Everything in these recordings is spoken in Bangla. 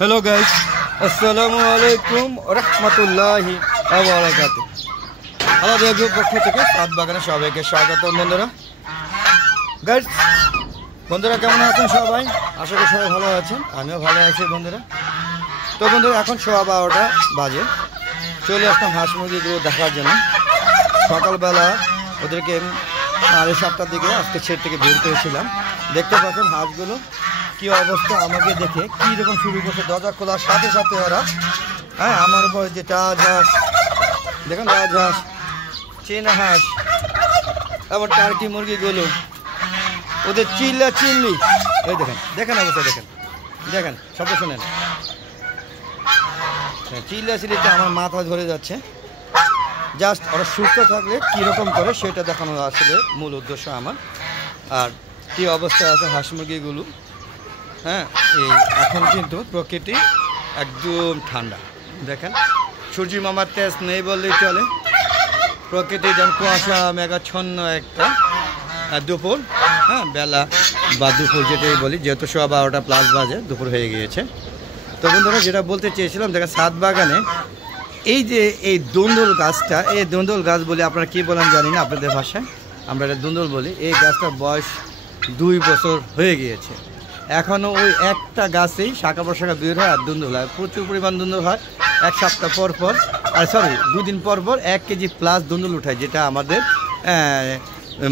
हेलो गाइस, अस्सलामु अलैकुम रहमतुल्लाहि व बाराकातुहू। আলাদা গ্রুপ পক্ষ থেকে সাত বাগানে সবাইকে স্বাগত। বন্ধুরা কেমন আছেন সবাই? আশা করি সবাই ভালো আছেন, আমিও ভালো আছি বন্ধুরা। তো বন্ধুরা এখন 12:15 বাজে, চলে আসলাম হাঁস মুরগিগুলো দেখার জন্য। সকালবেলা ওদেরকে 7:30টার দিকে আজকে ছেদ থেকে বের করেছিলাম। দেখতে পাচ্ছেন হাঁসগুলো কি অবস্থা, আমাকে দেখে কী রকম শুরু করছে। দরজা খোলার সাথে সাথে ওরা আমার উপর যে রাজহাঁস দেখেন, রাজহাঁস, চীনা হাঁস, আবার টার্কি মুরগিগুলো ওদের চিল্লি এই দেখেন অবস্থা, দেখেন শব্দ শোনেন, চিল্লিতে আমার মাথা ধরে যাচ্ছে। জাস্ট ওরা সুস্থ থাকলে কীরকম করে সেটা দেখানো আসলে মূল উদ্দেশ্য আমার। আর কী অবস্থা আছে হাঁস মুরগিগুলো। এই এখন কিন্তু প্রকৃতি একদম ঠান্ডা। দেখেন সূর্য মামার তেজ নেই বললেই চলে। প্রকৃতি যেন কুয়াশা মেঘাচ্ছন্ন একটা দুপুর, বেলা বা দুপুর যেটাই বলি, যেহেতু 12:15 বাজে, দুপুর হয়ে গিয়েছে। তো বন্ধুরা যেটা বলতে চেয়েছিলাম, দেখেন ছাদ বাগানে এই যে এই দন্দল গাছটা, এই দন্দল গাছ বলে আপনারা কী বলেন জানি না, আপনাদের ভাষায় আমরা এটা দন্দল বলি। এই গাছটার বয়স 2 বছর হয়ে গিয়েছে। এখনও ওই একটা গাছেই শাখা প্রশাখা বের হয় আর দুন্দুল হয়, প্রচুর পরিমাণ দুন্দুল হয়। এক সপ্তাহ পর পর, আর 2 দিন পর পর 1 কেজি প্লাস দুন্দুল উঠায়, যেটা আমাদের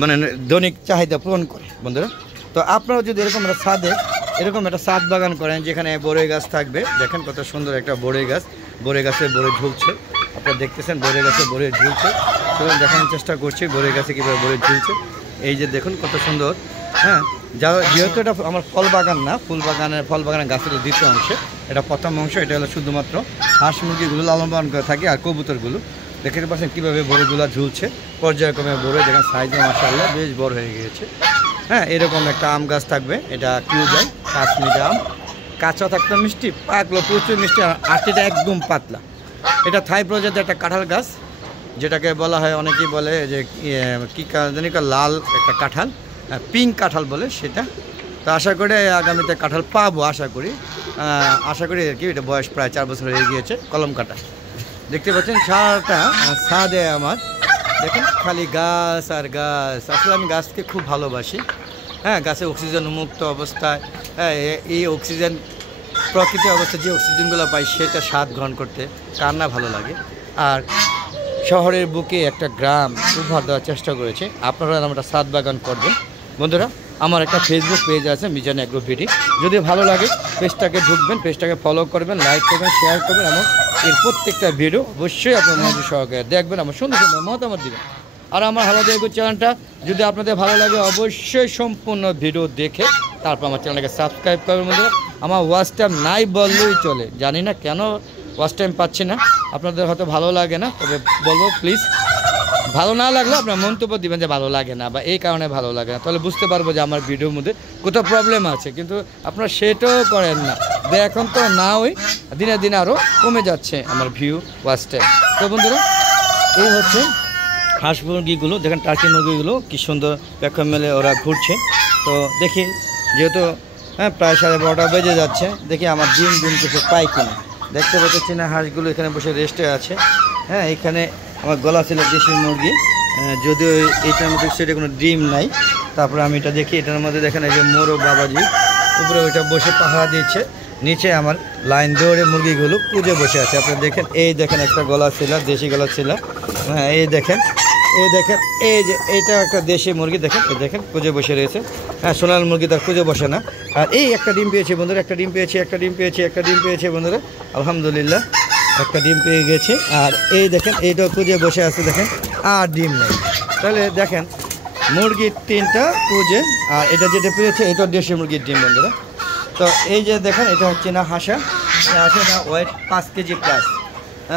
মানে দৈনিক চাহিদা পূরণ করে বন্ধুরা। তো আপনারা যদি এরকম একটা ছাদে এরকম একটা ছাদ বাগান করেন যেখানে বড়ই গাছ থাকবে, দেখেন কত সুন্দর একটা বড়ই গাছ, বড়ই গাছে বড়ই ঝুলছে, আপনারা দেখতেছেন বড়ই গাছে বড়ই ঝুলছে। চলুন দেখানোর চেষ্টা করছি বড়ই গাছে কীভাবে বড়ই ঝুলছে। এই যে দেখুন কত সুন্দর। যেহেতু এটা আমার ফল বাগান না, ফল বাগানের গাছের দ্বিতীয় অংশে, এটা প্রথম অংশ। এটা হলো শুধুমাত্র হাঁস মুরগিগুলো লালন পালন করে থাকে আর কবুতরগুলো। দেখতে পাচ্ছেন কীভাবে বড়গুলো ঝুলছে, পর্যায়ক্রমে বড়, দেখেন সাইজে মাশাআল্লাহ বেশ বড় হয়ে গিয়েছে। এরকম একটা আম গাছ থাকবে, এটা কিউ যায় কাশ্মীরি আম, কাঁচা থাকতে মিষ্টি, পাকলো প্রচুর মিষ্টি, আর আটিটা একদম পাতলা। এটা থাই প্রজাতির একটা কাঁঠাল গাছ, যেটাকে বলা হয়, অনেকেই বলে যে কী জানি লাল একটা কাঁঠাল, পিঙ্ক কাঁঠাল বলে সেটা। তো আশা করি আগামীতে কাঁঠাল পাবো, আশা করি আর কি। এটা বয়স প্রায় 4 বছর হয়ে গিয়েছে, কলম কাটা। দেখতে পাচ্ছেন সারাটা ছাদে আমার, দেখুন খালি গাছ আর গাছ। আসলে আমি গাছকে খুব ভালোবাসি। গাছে অক্সিজেন মুক্ত অবস্থায়, এই অক্সিজেন প্রকৃতি অবস্থায় যে অক্সিজেনগুলো পাই সেটা স্বাদ গ্রহণ করতে কার না ভালো লাগে। আর শহরের বুকে একটা গ্রাম উপহার দেওয়ার চেষ্টা করেছে। আপনারা আমরা ছাদ বাগান করবেন বন্ধুরা। আমার একটা ফেসবুক পেজ আছে, মিজান এগ্রো ভিডি। যদি ভালো লাগে পেজটাকে ঢুকবেন, পেজটাকে ফলো করবেন, লাইক করবেন, শেয়ার করবেন, এবং এর প্রত্যেকটা ভিডিও অবশ্যই আপনার মনোযোগ সহকারে দেখবেন, আমার সুন্দর সুন্দর মতামত দেবেন। আর আমার আলাদা এগ্রো চ্যানেলটা যদি আপনাদের ভালো লাগে অবশ্যই সম্পূর্ণ ভিডিও দেখে তারপর আমার চ্যানেলটাকে সাবস্ক্রাইব করবেন বন্ধুরা। আমার ওয়াচ টাইম নাই বললেই চলে, জানি না কেন ওয়াচ টাইম পাচ্ছি না, আপনাদের হয়তো ভালো লাগে না, তবে বলবো প্লিজ ভালো না লাগলে আপনার মন্তব্য দিবেন যে ভালো লাগে না বা এই কারণে ভালো লাগে না, তাহলে বুঝতে পারবো যে আমার ভিডিওর মধ্যে কোথাও প্রবলেম আছে। কিন্তু আপনারা সেটাও করেন না, এখন তো না, ওই দিনে দিনে আরও কমে যাচ্ছে আমার ভিউ ওয়াচ টাইম। তো বন্ধুরা এই হচ্ছে হাঁস মুরগিগুলো, দেখেন টার্কি মুরগিগুলো কী সুন্দর পেখম মেলে ওরা ঘুরছে। তো দেখি যেহেতু প্রায় 12:30 বেজে যাচ্ছে, দেখি আমার ডিম কিছু পাই কিনা। দেখতে পাচ্ছি না হাঁসগুলো এখানে বসে রেস্টে আছে। এখানে আমার গলা ছিল দেশি মুরগি, যদিও এইটার মধ্যে সেটা কোনো ডিম নাই। তারপরে আমি এটা দেখি, এটার মধ্যে দেখেন এই যে মোরগ বাবাজি উপরে ওইটা বসে পাহারা দিচ্ছে, নিচে আমার লাইন দৌড়ে মুরগিগুলো কুঁজে বসে আছে। আপনারা দেখেন, এই দেখেন একটা গলা ছিল, দেশি গলা ছিল। এই দেখেন এই যে এইটা একটা দেশি মুরগি, দেখেন এই দেখেন কুঁজে বসে রয়েছে। সোনাল মুরগি তার কুঁজে বসে না। আর এই একটা ডিম পেয়েছি বন্ধুরা, একটা ডিম পেয়েছি বন্ধুরা, আলহামদুলিল্লাহ একটা ডিম পেয়ে গেছে। আর এই দেখেন এইটাও কুঁজে বসে আছে, দেখেন আর ডিম নেই। তাহলে দেখেন মুরগির 3টা কুঁজে, আর এটা যেটা পেয়েছে এটা দেশি মুরগির ডিম বন্ধুরা। তো এই যে দেখেন এটা হচ্ছে না হাঁসা না, ওয়েট 5 কেজি প্লাস।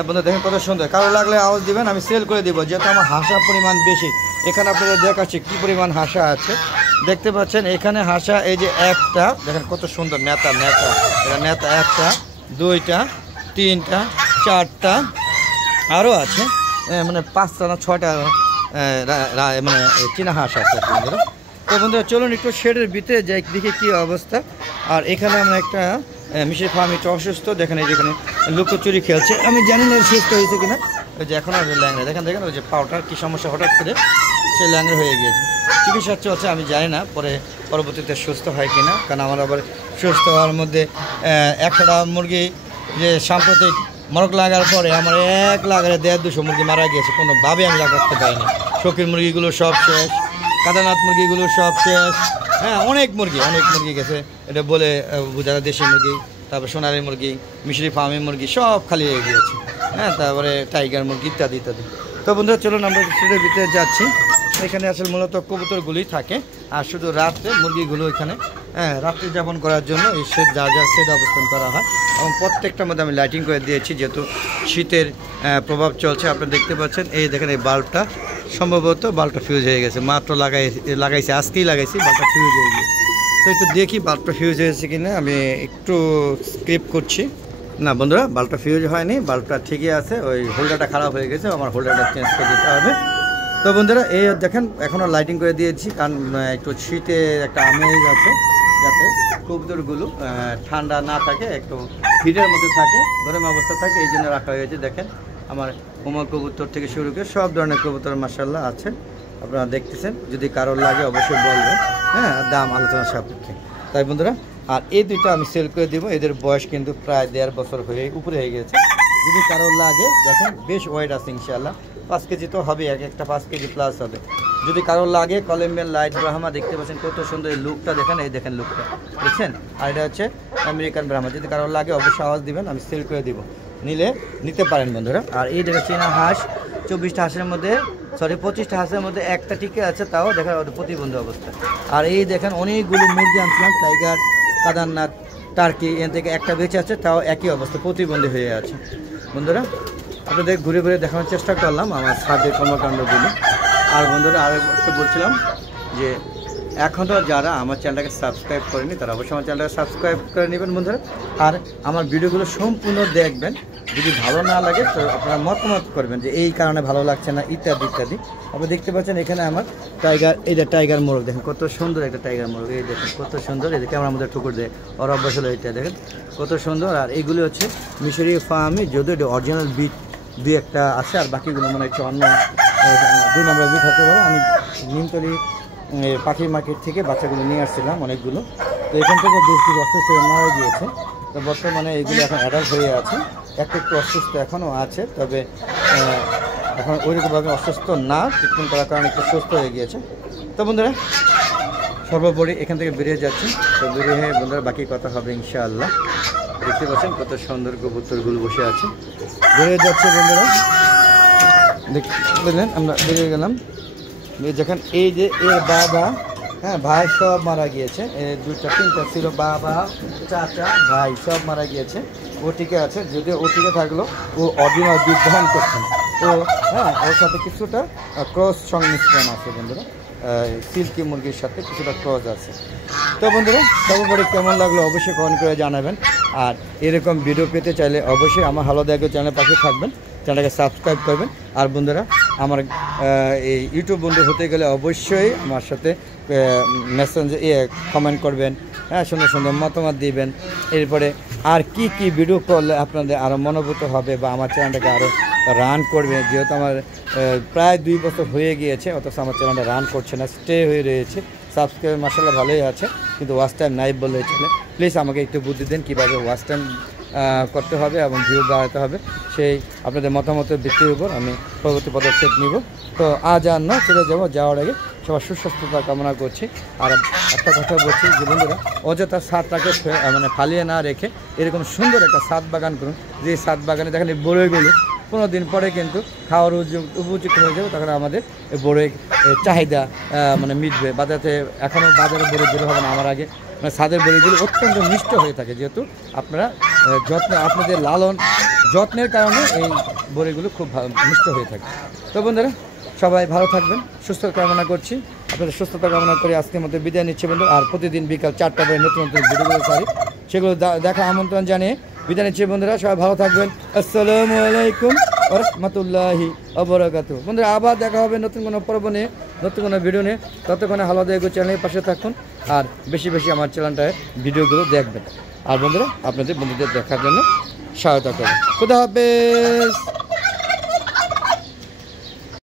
বন্ধু দেখেন কত সুন্দর, কারো লাগলে আওয়াজ দিবেন, আমি সেল করে দিব, যেহেতু আমার হাঁসা পরিমাণ বেশি। এখানে আপনাদের দেখাচ্ছি কী পরিমাণ হাঁসা আছে, দেখতে পাচ্ছেন এখানে হাঁসা। এই যে একটা দেখেন কত সুন্দর নেতা, এটা নেতা 1টা 2টা 3টা 4টা আরও আছে, মানে 5টা না 6টা মানে চীনা হাঁস আছে বন্ধুরা। তো বন্ধুরা চলুন একটু শেডের ভিতরে যাই, দেখি কী অবস্থা। আর এখানে আমরা একটা মিশরি ফার্ম একটু অসুস্থ, দেখেন এই যেখানে লুকোচুরি খেলছে, আমি জানি না সুস্থ হয়েছে কিনা। ওই যে এখন আর ল্যাংড়া দেখেন দেখেন ওই যে পাউটার কী সমস্যা হঠাৎ করে সে ল্যাংড়া হয়ে গিয়েছে, চিকিৎসা চলছে, আমি জানি না পরবর্তীতে সুস্থ হয় কিনা, কারণ আমার আবার সুস্থ হওয়ার মধ্যে একটা মুরগি যে সাম্প্রতিক মরক লাগার পরে আমার 1 লাগারে 150-200 মুরগি মারা গিয়েছে, কোনোভাবে আমি লাগাতে পারিনি। শৌখিন মুরগিগুলো সব শেষ, কাদানাথ মুরগিগুলো সব শেষ, হ্যাঁ অনেক মুরগি গেছে, এটা বলে যারা দেশি মুরগি, তারপর সোনালি মুরগি, মিশরি ফার্মি মুরগি সব খালি হয়ে গিয়েছে, হ্যাঁ তারপরে টাইগার মুরগি ইত্যাদি ইত্যাদি। তো বন্ধুরা চলুন আমরা শেডের ভিতরে যাচ্ছি। এখানে আসলে মূলত কবুতরগুলোই থাকে, আর শুধু রাত্রে মুরগিগুলো এখানে রাত্রি যাপন করার জন্য এই শেড যা শেড অবস্থান করা হয়, এবং প্রত্যেকটার মধ্যে আমি লাইটিং করে দিয়েছি, যেহেতু শীতের প্রভাব চলছে। আপনারা দেখতে পাচ্ছেন এই দেখেন এই বাল্বটা, সম্ভবত বাল্বটা ফিউজ হয়ে গেছে, মাত্র লাগাইছে আজকেই লাগাইছি, বাল্বটা ফিউজ হয়ে গেছে। তো একটু দেখি বাল্বটা ফিউজ হয়েছে কিনা, আমি একটু স্ক্রিপ করছি। না বন্ধুরা, বাল্বটা ফিউজ হয়নি, বাল্বটা ঠিকই আছে, ওই হোল্ডারটা খারাপ হয়ে গেছে, আমার হোল্ডারটা চেঞ্জ করে দিতে হবে। তো বন্ধুরা এই দেখেন এখনও লাইটিং করে দিয়েছি, কারণ একটু শীতের একটা আমেজ আছে, যাতে কবুতরগুলো ঠান্ডা না থাকে, একটু হিটের মধ্যে থাকে, গরম অবস্থা থাকে, এই জন্য রাখা হয়েছে। দেখেন আমার কোমল কবুতর থেকে শুরু করে সব ধরনের কবুতর মাশাআল্লাহ আছে, আপনারা দেখতেছেন। যদি কারোর লাগে অবশ্যই বলবেন, হ্যাঁ দাম আলোচনা সাপেক্ষে। তাই বন্ধুরা, আর এই দুইটা আমি সেল করে দিব, এদের বয়স কিন্তু প্রায় 1.5 বছর উপরে হয়ে গেছে। যদি কারোর লাগে দেখেন বেশ ওয়েট আছে ইনশাআল্লাহ, 5 কেজি তো হবে, একটা 5 কেজি প্লাস হবে। যদি কারোর লাগে কলম্বিয়ান লাইট ব্রাহ্মা, দেখতে পাচ্ছেন কত সুন্দর এই লুকটা, দেখেন এই দেখেন লুকটা, দেখছেন। আর এটা হচ্ছে আমেরিকান ব্রাহ্মা, যদি কারোর লাগে অবশ্যই আওয়াজ দিবেন, আমি সেল করে দিব, নিতে পারেন বন্ধুরা। আর এই দেখেন চীনা হাঁস, 24টা হাঁসের মধ্যে 25টা হাঁসের মধ্যে একটা টিকে আছে, তাও দেখেন প্রতিবন্ধী অবস্থা। আর এই দেখেন অনেকগুলো মুরগি আনছিলাম, টাইগার, কাদারনাথ, টার্কি, এর থেকে একটা বেঁচে আছে, তাও একই অবস্থা, প্রতিবন্ধী হয়ে আছে। বন্ধুরা আপনাদের ঘুরে ঘুরে দেখানোর চেষ্টা করলাম আমার ছাদের কর্মকাণ্ডগুলি। আর বন্ধুরা আর একটু বলছিলাম যে এখনও যারা আমার চ্যানেলটাকে সাবস্ক্রাইব করেনি তারা অবশ্যই আমার চ্যানেলটাকে সাবস্ক্রাইব করে নেবেন বন্ধুরা। আর আমার ভিডিওগুলো সম্পূর্ণ দেখবেন, যদি ভালো না লাগে তো আপনারা মতামত করবেন যে এই কারণে ভালো লাগছে না ইত্যাদি ইত্যাদি। আপনি দেখতে পাচ্ছেন এখানে আমার টাইগার, এই যে টাইগার মোরগ দেখেন কত সুন্দর একটা টাইগার মোরগ, এই দেখেন কত সুন্দর, এই ক্যামেরার মধ্যে ঠুকুর দেয় ওর অভ্যাস হলো, এটা দেখেন কত সুন্দর। আর এইগুলি হচ্ছে মিশরি ফার্মি, যদিও এটা অরিজিনাল বিট 2-1টা আছে, আর বাকিগুলো মনে হচ্ছে অন্য 2 নম্বর বিট হতে পারে। আমি নিমতলি পাখি মার্কেট থেকে বাচ্চাগুলো নিয়ে আসছিলাম অনেকগুলো, তো এখান থেকে বেশ কিছু অসুস্থ মারা গিয়েছে। তো বর্তমানে এইগুলো এখন অ্যাডাল্ট হয়ে আছে, একটু অসুস্থ এখনও আছে, তবে এখন ওইরকমভাবে অসুস্থ না, ট্রিটমেন্ট করার কারণে একটু সুস্থ হয়ে গিয়েছে। তো বন্ধুরা সর্বোপরি এখান থেকে বেরিয়ে যাচ্ছি, তো বেরিয়ে হয়ে বন্ধুরা বাকি কথা হবে ইনশাআল্লাহ। দেখতে পাচ্ছেন কত সুন্দর কবুতরগুলো বসে আছে, বেরিয়ে যাচ্ছে বন্ধুরা, বুঝলেন। আমরা বেরিয়ে গেলাম, যখন এই যে এর বাবা, হ্যাঁ ভাই সব মারা গিয়েছে, 2-3টা ছিল, বাবা, চাচা, ভাই সব মারা গিয়েছে। ও টিকে আছে, যদিও ও টিকে থাকলো, ও অরিজিনাল বিদ্যমান করছেন, ও হ্যাঁ ওর সাথে কিছুটা ক্রস সংমিশ্রণ আছে বন্ধুরা, সিল্কি মুরগির সাথে কিছুটা ক্রস আছে। তো বন্ধুরা সর্বোপরি কেমন লাগলো অবশ্যই কমেন্ট করে জানাবেন। আর এরকম ভিডিও পেতে চাইলে অবশ্যই আমার হালো দেখো চ্যানেলের পাশে থাকবেন, চ্যানেলটাকে সাবস্ক্রাইব করবেন। আর বন্ধুরা আমার এই ইউটিউব বন্ধু হতে গেলে অবশ্যই আমার সাথে মেসেঞ্জ কমেন্ট করবেন, হ্যাঁ সুন্দর সুন্দর মতামত দিবেন। এরপরে আর কি ভিডিও করলে আপনাদের আরও মনোভূত হবে বা আমার চ্যানেলটাকে আরও রান করবে, যেহেতু আমার প্রায় 2 বছর হয়ে গিয়েছে, অথচ আমার চ্যানেলটা রান করছে না, স্টে হয়ে রয়েছে। সাবস্ক্রাইব মাশাআল্লাহ ভালোই আছে, কিন্তু ওয়াচ টাইম নাই বলে চলে। প্লিজ আমাকে একটু বুদ্ধি দেন কীভাবে ওয়াচ টাইম করতে হবে এবং ভিউ বাড়াতে হবে, সেই আপনাদের মতামতের ভিত্তির উপর আমি পরবর্তী পদক্ষেপ নিব। তো আজ আর না, চলে যাওয়ার আগে সবার সুস্বাস্থ্যতা কামনা করছি। আর একটা কথা বলছি যে বন্ধুরা অযথা ছাদটাকে মানে ফালিয়ে না রেখে এরকম সুন্দর একটা ছাদ বাগান করুন, যে ছাদ বাগানে দেখেন এই বড়ইগুলো 15 দিন পরে কিন্তু খাওয়ার উপযুক্ত হয়ে যাবে, তখন আমাদের বড়ই চাহিদা মানে মিটবে। বাজারে এখনও বাজারে বড়ি বের হবে না আমার আগে, মানে ছাদের বড়িগুলো অত্যন্ত মিষ্ট হয়ে থাকে, যেহেতু আপনারা আপনাদের লালন যত্নের কারণে এই বড়িগুলো খুব মিষ্ট হয়ে থাকে। তো বন্ধুরা সবাই ভালো থাকবেন, সুস্থ কামনা করছি, আপনাদের সুস্থতা কামনা করে আজকের মধ্যে বিদায় নিচ্ছি বন্ধু। আর প্রতিদিন বিকাল 4টা বাজে নতুন নতুন ভিডিওগুলো পারি, সেগুলো দেখা আমন্ত্রণ জানিয়ে বিদায় নিচ্ছি বন্ধুরা। সবাই ভালো থাকবেন, আসসালামু আলাইকুম ওয়া রাহমাতুল্লাহি ওয়া বারাকাতুহু। বন্ধুরা আবার দেখা হবে নতুন কোনো পর্ব নিয়ে, নতুন কোনো ভিডিও নিয়ে। ততক্ষণে হালো দেখো চ্যানেলের পাশে থাকুন আর বেশি বেশি আমার চ্যানেলটায় ভিডিওগুলো দেখবেন। আর বন্ধুরা আপনাদের বন্ধুদের দেখার জন্য সহায়তা করবেন। খুদা হাফেজ।